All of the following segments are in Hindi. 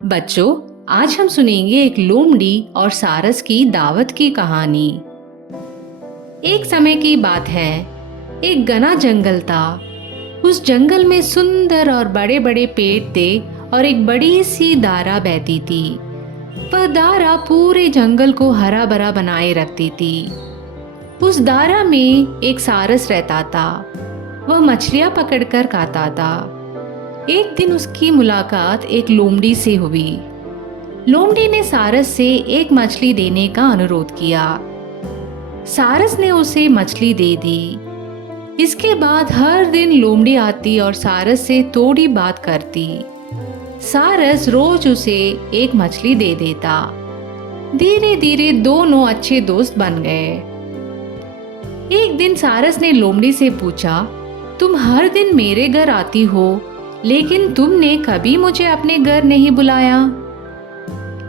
बच्चों, आज हम सुनेंगे एक लोमड़ी और सारस की दावत की कहानी। एक समय की बात है, एक घना जंगल था। उस जंगल में सुंदर और बड़े बड़े पेड़ थे और एक बड़ी सी धारा बहती थी। वह धारा पूरे जंगल को हरा भरा बनाए रखती थी। उस धारा में एक सारस रहता था। वह मछलियां पकड़कर खाता था। एक दिन उसकी मुलाकात एक लोमड़ी से हुई। लोमड़ी ने सारस से एक मछली देने का अनुरोध किया। सारस ने उसे मछली दे दी। इसके बाद हर दिन लोमड़ी आती और सारस से थोड़ी बात करती। सारस रोज उसे एक मछली दे देता। धीरे धीरे दोनों अच्छे दोस्त बन गए। एक दिन सारस ने लोमड़ी से पूछा, तुम हर दिन मेरे घर आती हो, लेकिन तुमने कभी मुझे अपने घर नहीं बुलाया।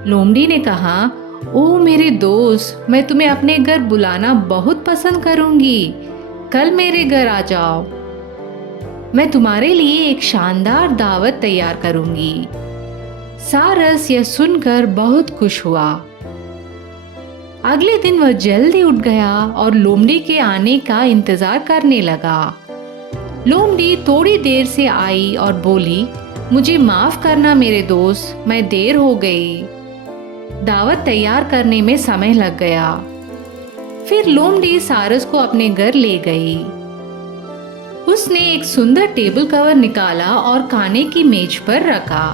लोमड़ी ने कहा, ओ मेरे दोस्त, मैं तुम्हें अपने घर बुलाना बहुत पसंद करूंगी। कल मेरे घर आ जाओ। मैं तुम्हारे लिए एक शानदार दावत तैयार करूंगी। सारस यह सुनकर बहुत खुश हुआ। अगले दिन वह जल्दी उठ गया और लोमड़ी के आने का इंतजार करने लगा। लोमड़ी थोड़ी देर से आई और बोली, मुझे माफ करना मेरे दोस्त, मैं देर हो गई। दावत तैयार करने में समय लग गया। फिर लोमड़ी सारस को अपने घर ले गई। उसने एक सुंदर टेबल कवर निकाला और खाने की मेज पर रखा।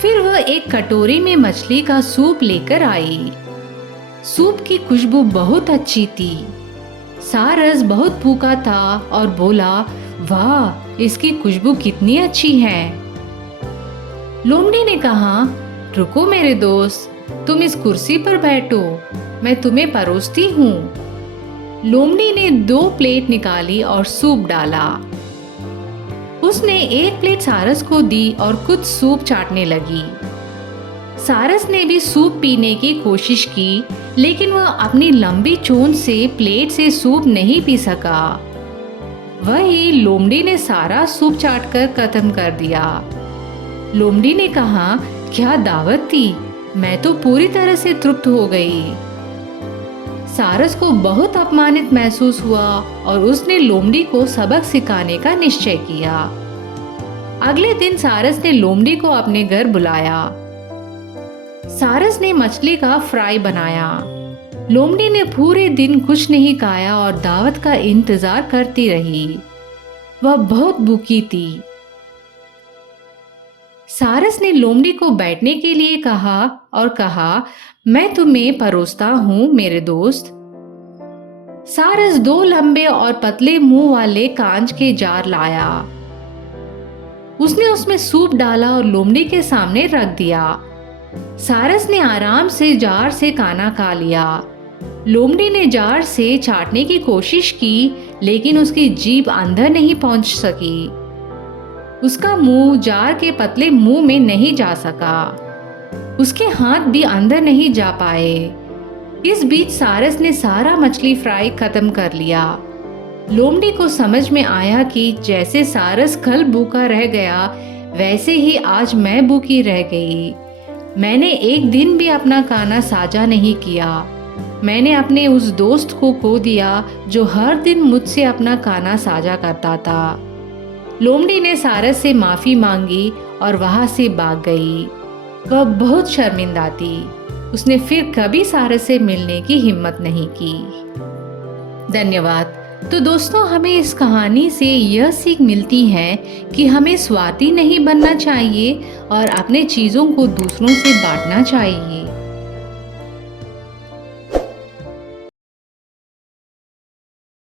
फिर वह एक कटोरी में मछली का सूप लेकर आई। सूप की खुशबू बहुत अच्छी थी। सारस बहुत भूखा था और बोला, वाह, इसकी खुशबू कितनी अच्छी है। लोमड़ी ने कहा, रुको मेरे दोस्त, तुम इस कुर्सी पर बैठो, मैं तुम्हें परोसती हूँ। लोमड़ी ने 2 प्लेट निकाली और सूप डाला। उसने एक प्लेट सारस को दी और कुछ सूप चाटने लगी। सारस ने भी सूप पीने की कोशिश की, लेकिन वह अपनी लंबी चोंच से प्लेट से सूप नहीं पी सका। वही लोमड़ी ने सारा सूप चाटकर खत्म कर दिया। लोमड़ी ने कहा, क्या दावत थी, मैं तो पूरी तरह से तृप्त हो गई। सारस को बहुत अपमानित महसूस हुआ और उसने लोमड़ी को सबक सिखाने का निश्चय किया। अगले दिन सारस ने लोमड़ी को अपने घर बुलाया। सारस ने मछली का फ्राई बनाया। लोमड़ी ने पूरे दिन कुछ नहीं खाया और दावत का इंतजार करती रही। वह बहुत भूखी थी। सारस ने लोमड़ी को बैठने के लिए कहा और कहा, मैं तुम्हें परोसता हूँ मेरे दोस्त। सारस 2 लंबे और पतले मुंह वाले कांच के जार लाया। उसने उसमें सूप डाला और लोमड़ी के सामने रख दिया। सारस ने आराम से जार से खाना खा लिया। लोमड़ी ने जार से चाटने की कोशिश की, लेकिन उसकी जीभ अंदर नहीं पहुंच सकी। उसका मुंह जार के पतले मुंह में नहीं जा सका। उसके हाथ भी अंदर नहीं जा पाए। इस बीच सारस ने सारा मछली फ्राई खत्म कर लिया। लोमड़ी को समझ में आया कि जैसे सारस कल भूखा रह गया, वैसे ही आज मैं भूखी रह गई। मैंने एक दिन भी अपना खाना साझा नहीं किया। मैंने अपने उस दोस्त को खो दिया जो हर दिन मुझसे अपना खाना साझा करता था। लोमड़ी ने सारस से माफी मांगी और वहां से भाग गई। वह बहुत शर्मिंदा थी। उसने फिर कभी सारस से मिलने की हिम्मत नहीं की। धन्यवाद। तो दोस्तों, हमें इस कहानी से यह सीख मिलती है कि हमें स्वार्थी नहीं बनना चाहिए और अपने चीज़ों को दूसरों से बांटना चाहिए।